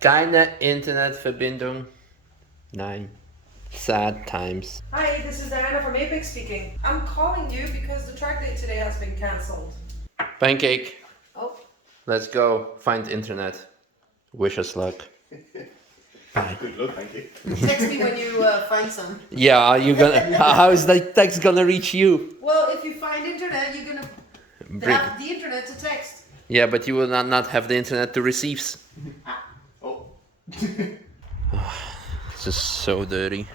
Keine Internetverbindung. Nein. Sad times. Hi, this is Diana from Apex speaking. I'm calling you because the track day today has been cancelled. Pancake. Oh. Let's go find internet. Wish us luck. Bye. Good luck, thank you. Text me when you find some. Yeah, are you gonna? How is that text gonna reach you? Well, if you find internet, you're gonna have the internet to text. Yeah, but you will not have the internet to receive. Oh. It's just so dirty.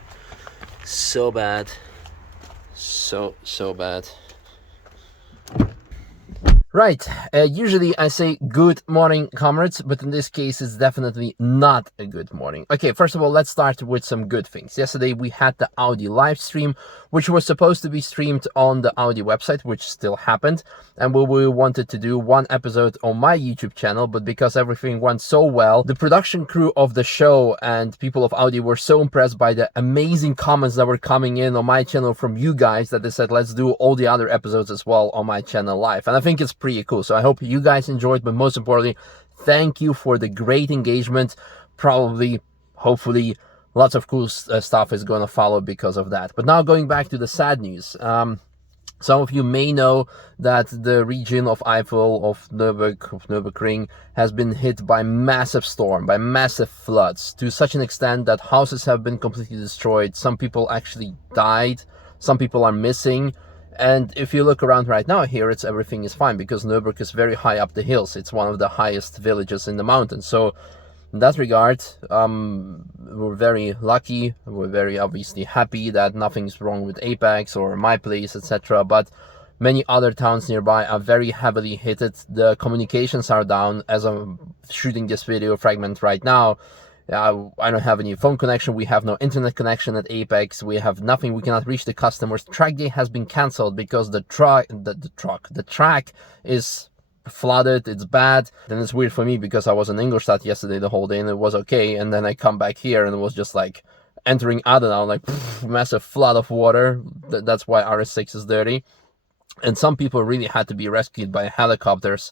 So bad. So bad. Right, usually I say good morning, comrades, but in this case it's definitely not a good morning. Okay, first of all, let's start with some good things. Yesterday we had the Audi live stream, which was supposed to be streamed on the Audi website, which still happened, and we wanted to do one episode on my YouTube channel, but because everything went so well, the production crew of the show and people of Audi were so impressed by the amazing comments that were coming in on my channel from you guys that they said, let's do all the other episodes as well on my channel live, and I think it's pretty cool. So I hope you guys enjoyed, but most importantly, thank you for the great engagement. Probably, hopefully, lots of cool stuff is going to follow because of that. But now going back to the sad news. Some of you may know that the region of Eifel, of Nürburgring, has been hit by massive storm, by massive floods, to such an extent that houses have been completely destroyed. Some people actually died. Some people are missing. And if you look around right now here, everything is fine because Nürburgring is very high up the hills. It's one of the highest villages in the mountains. So in that regard, we're very lucky. We're very obviously happy that nothing's wrong with Apex or my place, etc. But many other towns nearby are very heavily hit. The communications are down. As I'm shooting this video fragment right now, I don't have any phone connection. We have no internet connection at Apex. We have nothing. We cannot reach the customers. Track day has been cancelled because the track is flooded. It's bad. Then it's weird for me because I was in Ingolstadt yesterday the whole day and it was okay. And then I come back here and it was just like entering Adenau, like massive flood of water. That's why RS6 is dirty. And some people really had to be rescued by helicopters.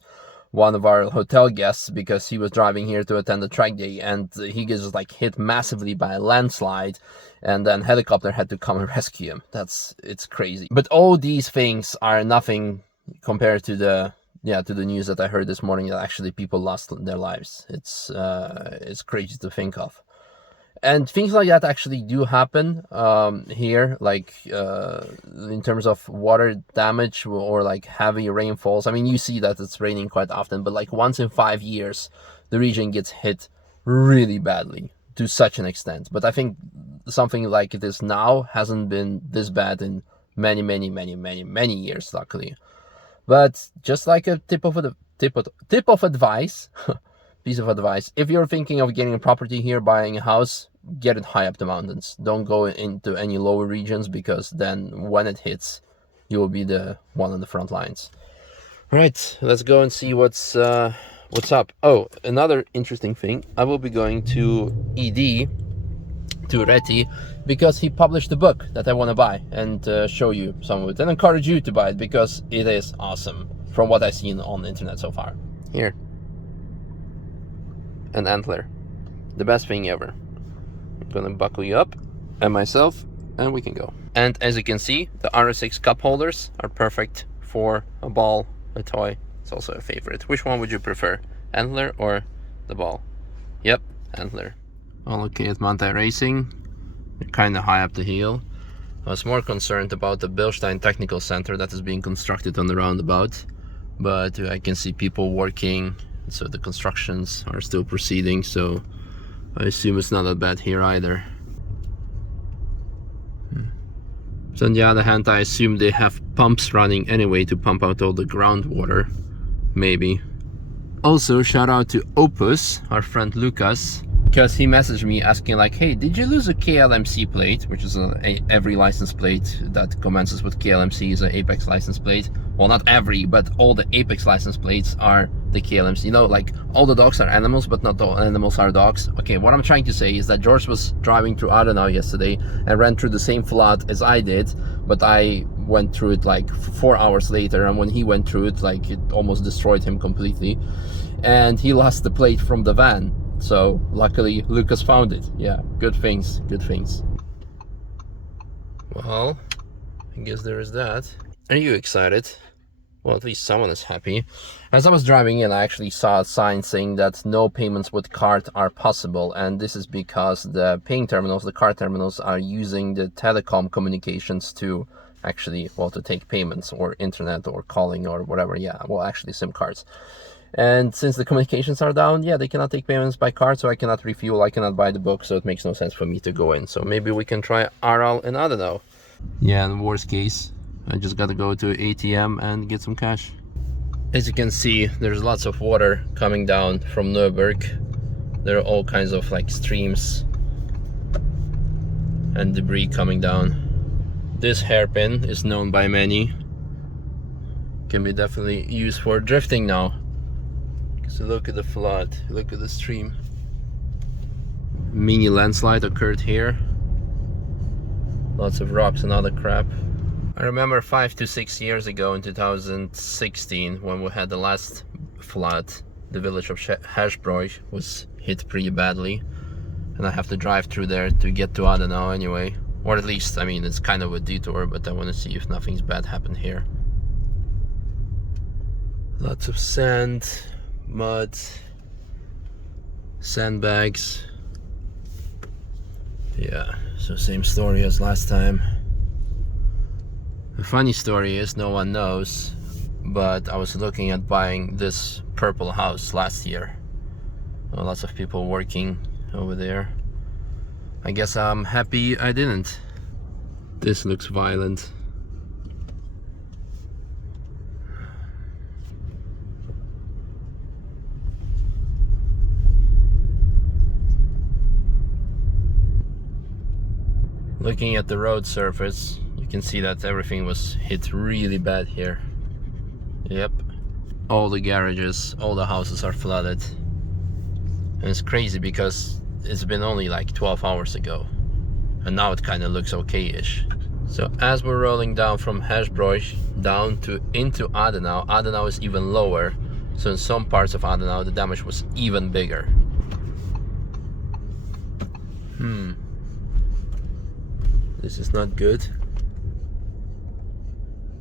One of our hotel guests, because he was driving here to attend the track day, and he gets like hit massively by a landslide, and then helicopter had to come and rescue him. It's crazy. But all these things are nothing compared to the news that I heard this morning that actually people lost their lives. It's crazy to think of. And things like that actually do happen here, like in terms of water damage or like heavy rainfalls. I mean, you see that it's raining quite often, but like once in 5 years, the region gets hit really badly to such an extent. But I think something like it is now hasn't been this bad in many years, luckily. But just like a tip of advice, piece of advice, if you're thinking of getting a property here, buying a house, get it high up the mountains. Don't go into any lower regions because then when it hits, you will be the one on the front lines. All right, let's go and see what's up. Oh, another interesting thing. I will be going to ED, to Reti, because he published a book that I want to buy and show you some of it and encourage you to buy it because it is awesome from what I've seen on the internet so far. Here. An antler. The best thing ever. I'm gonna buckle you up and myself and we can go. And as you can see, the RS6 cup holders are perfect for a ball, a toy. It's also a favorite. Which one would you prefer? Antler or the ball? Yep, antler. All okay at Manthey-Racing. They're kind of high up the hill. I was more concerned about the Bilstein Technical Center that is being constructed on the roundabout. But I can see people working, so the constructions are still proceeding, so I assume it's not that bad here either. So on the other hand, I assume they have pumps running anyway to pump out all the groundwater, maybe. Also, shout out to Opus, our friend Lucas, because he messaged me asking like, hey, did you lose a KLMC plate, which is every license plate that commences with KLMC is an Apex license plate. Well, not every, but all the Apex license plates are the KLMC. You know, like all the dogs are animals, but not all animals are dogs. Okay, what I'm trying to say is that George was driving through Adenau yesterday and ran through the same flood as I did, but I went through it like 4 hours later, and when he went through it, like it almost destroyed him completely. And he lost the plate from the van. So luckily Lucas found it. Yeah, good things, good things. Well, I guess there is that. Are you excited? Well, at least someone is happy. As I was driving in, I actually saw a sign saying that no payments with card are possible, and this is because the paying terminals, the card terminals, are using the telecom communications to actually, well, to take payments or internet or calling or whatever. Yeah, well, actually SIM cards. And since the communications are down, yeah, they cannot take payments by card, so I cannot refuel, I cannot buy the book, so it makes no sense for me to go in. So maybe we can try RL in Adenau. Yeah, in worst case, I just gotta go to ATM and get some cash. As you can see, there's lots of water coming down from Nürburgring. There are all kinds of like streams and debris coming down. This hairpin is known by many. Can be definitely used for drifting now. So look at the flood, look at the stream. Mini landslide occurred here. Lots of rocks and other crap. I remember 5 to 6 years ago in 2016 when we had the last flood, the village of Charoudin was hit pretty badly, and I have to drive through there to get to Adenau anyway. Or at least, I mean, it's kind of a detour, but I want to see if nothing's bad happened here. Lots of sand, mud, sandbags. Yeah, so same story as last time. The funny story is, no one knows, but I was looking at buying this purple house last year. Lots of people working over there. I guess I'm happy I didn't. This looks violent. Looking at the road surface, you can see that everything was hit really bad here. Yep. All the garages, all the houses are flooded. And it's crazy because it's been only like 12 hours ago. And now it kind of looks okay-ish. So as we're rolling down from Charoudin down into Adenau, Adenau is even lower. So in some parts of Adenau the damage was even bigger. This is not good.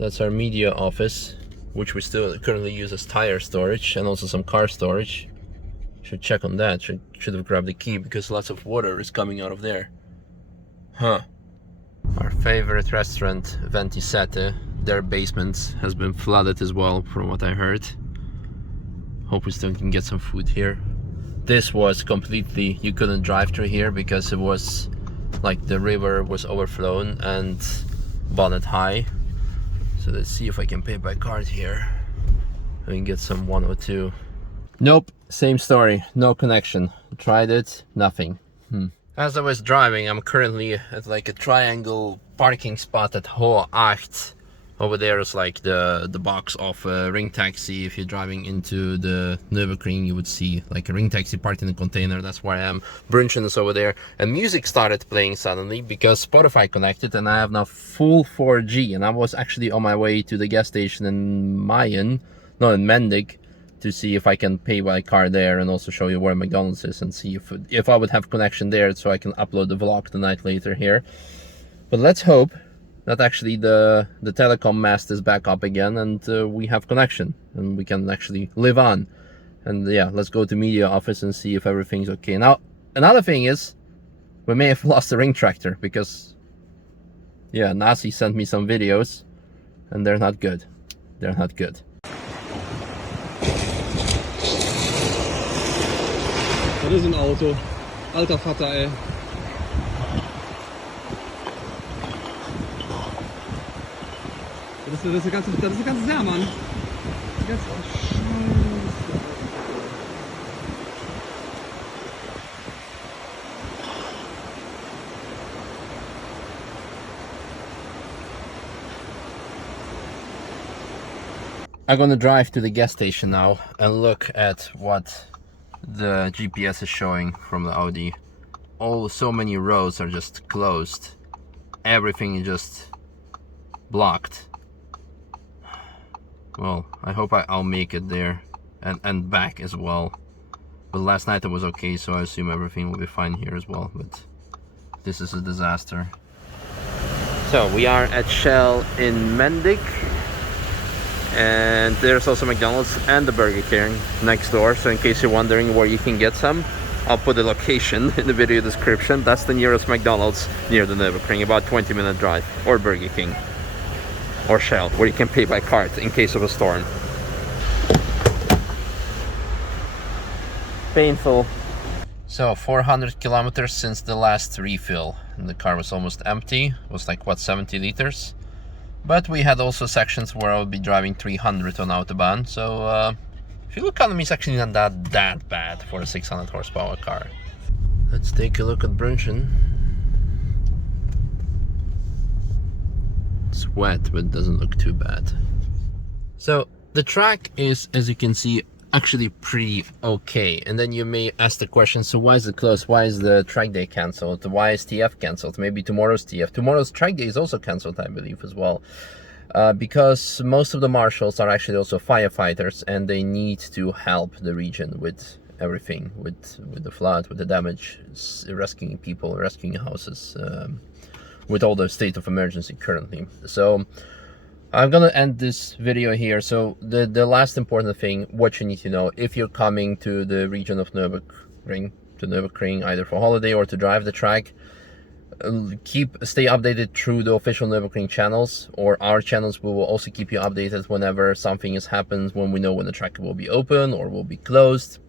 That's our media office, which we still currently use as tire storage and also some car storage. Should check on that. Should have grabbed the key because lots of water is coming out of there. Huh. Our favorite restaurant, Manthey-Racing, their basement has been flooded as well, from what I heard. Hope we still can get some food here. This was completely, you couldn't drive through here because it was like the river was overflown and bonnet high. So let's see if I can pay by card here and get some 102. Nope, same story, no connection. Tried it, nothing. As I was driving, I'm currently at like a triangle parking spot at Ho 8. Over there is like the box of a ring taxi. If you're driving into the Nürburgring, you would see like a ring taxi parked in a container. That's where I am. Brunchen is over there. And music started playing suddenly because Spotify connected and I have now full 4G. And I was actually on my way to the gas station in Mendig, to see if I can pay by card there and also show you where McDonald's is and see if I would have connection there so I can upload the vlog the night later here. But let's hope that actually the telecom mast is back up again and we have connection and we can actually live on. And yeah, let's go to media office and see if everything's okay. Now, another thing is, we may have lost the RingTracktor because, yeah, Nasi sent me some videos and they're not good. They're not good. Das ist ein Auto. Alter Vater, ey. Das ist das ganze Jahr, Mann. Die ganze Scheiße. I'm gonna drive to the gas station now and look at what the GPS is showing from the Audi. So many roads are just closed. Everything is just blocked. Well, I hope I'll make it there and back as well. But last night it was okay, so I assume everything will be fine here as well. But this is a disaster. So we are at Shell in Mendik, and there's also McDonald's and the Burger King next door. So in case you're wondering where you can get some, I'll put the location in the video description. That's the nearest McDonald's near the Nürburgring, about 20-minute drive, or Burger King, or Shell, where you can pay by card in case of a storm. Painful. So 400 kilometers since the last refill, and the car was almost empty. It was like, what, 70 liters? But we had also sections where I would be driving 300 on Autobahn, so fuel economy is actually not that bad for a 600 horsepower car. Let's take a look at Brunchen. It's wet, but it doesn't look too bad. So the track is, as you can see, actually pretty okay. And then you may ask the question, so why is it closed? Why is the track day cancelled? Why is TF cancelled? Maybe tomorrow's TF. Tomorrow's track day is also cancelled, I believe, as well. Because most of the marshals are actually also firefighters, and they need to help the region with everything, with the flood, with the damage, rescuing people, rescuing houses, with all the state of emergency currently. So I'm gonna end this video here. So the last important thing, what you need to know if you're coming to the region of Nürburgring, either for holiday or to drive the track, stay updated through the official Nürburgring channels or our channels. We will also keep you updated whenever something happens, when we know when the track will be open or will be closed.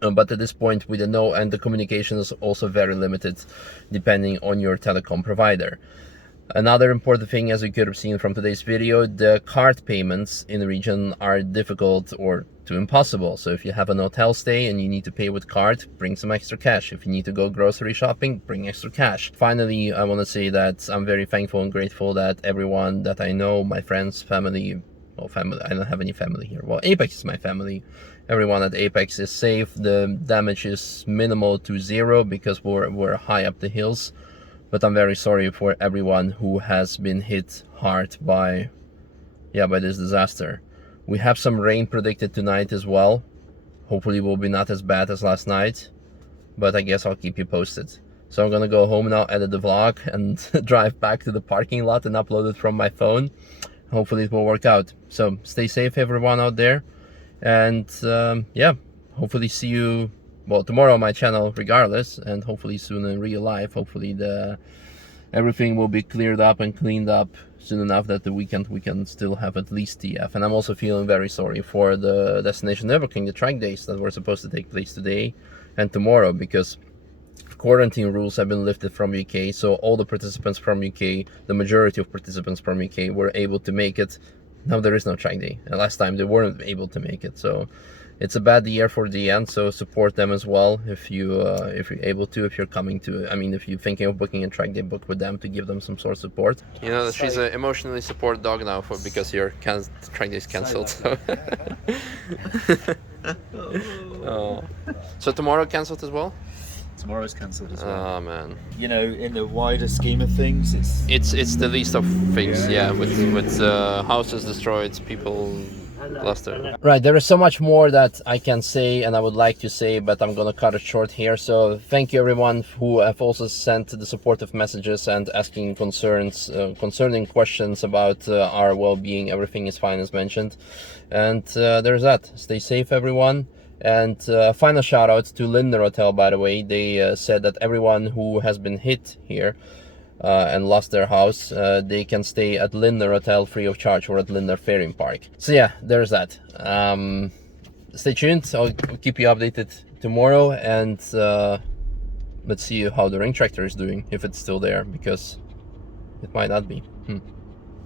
But at this point we don't know, and the communication is also very limited depending on your telecom provider. Another important thing, as you could have seen from today's video, the card payments in the region are difficult or to impossible. So if you have an hotel stay and you need to pay with card, bring some extra cash. If you need to go grocery shopping, bring extra cash. Finally, I want to say that I'm very thankful and grateful that everyone that I know, my friends, family, well, family, I don't have any family here. Well, Apex is my family. Everyone at Apex is safe. The damage is minimal to zero because we're high up the hills. But I'm very sorry for everyone who has been hit hard by this disaster. We have some rain predicted tonight as well. Hopefully it will be not as bad as last night, but I guess I'll keep you posted. So I'm gonna go home now, edit the vlog, and drive back to the parking lot and upload it from my phone. Hopefully it will work out. So stay safe, everyone out there, and hopefully see you, well, tomorrow on my channel regardless, and hopefully soon in real life. Hopefully everything will be cleared up and cleaned up soon enough that the weekend we can still have at least TF. And I'm also feeling very sorry for the Destination Nürburgring, the track days that were supposed to take place today and tomorrow, because quarantine rules have been lifted from UK. So all the participants from UK, the majority of participants from UK, were able to make it. Now there is no track day. And last time they weren't able to make it. So it's a bad year for the end, so support them as well if you're able to. If you're coming to, I mean, if you're thinking of booking a track day, book with them to give them some sort of support. You know that she's an emotionally support dog now because your track day is cancelled. So. Oh. So tomorrow cancelled as well? Tomorrow's cancelled as well. Oh man. You know, in the wider scheme of things, it's the least of things. Yeah, with houses destroyed, people lost their. Right, there is so much more that I can say and I would like to say, but I'm gonna cut it short here. So thank you everyone who have also sent the supportive messages and asking concerning questions about our well-being. Everything is fine as mentioned, and there's that. Stay safe, everyone. And final shout out to Lindner Hotel, by the way. They said that everyone who has been hit here and lost their house, they can stay at Lindner Hotel free of charge, or at Lindner Ferry Park. So yeah, there's that. Stay tuned. I'll keep you updated tomorrow, and let's see how the RingTracktor is doing, if it's still there, because it might not be.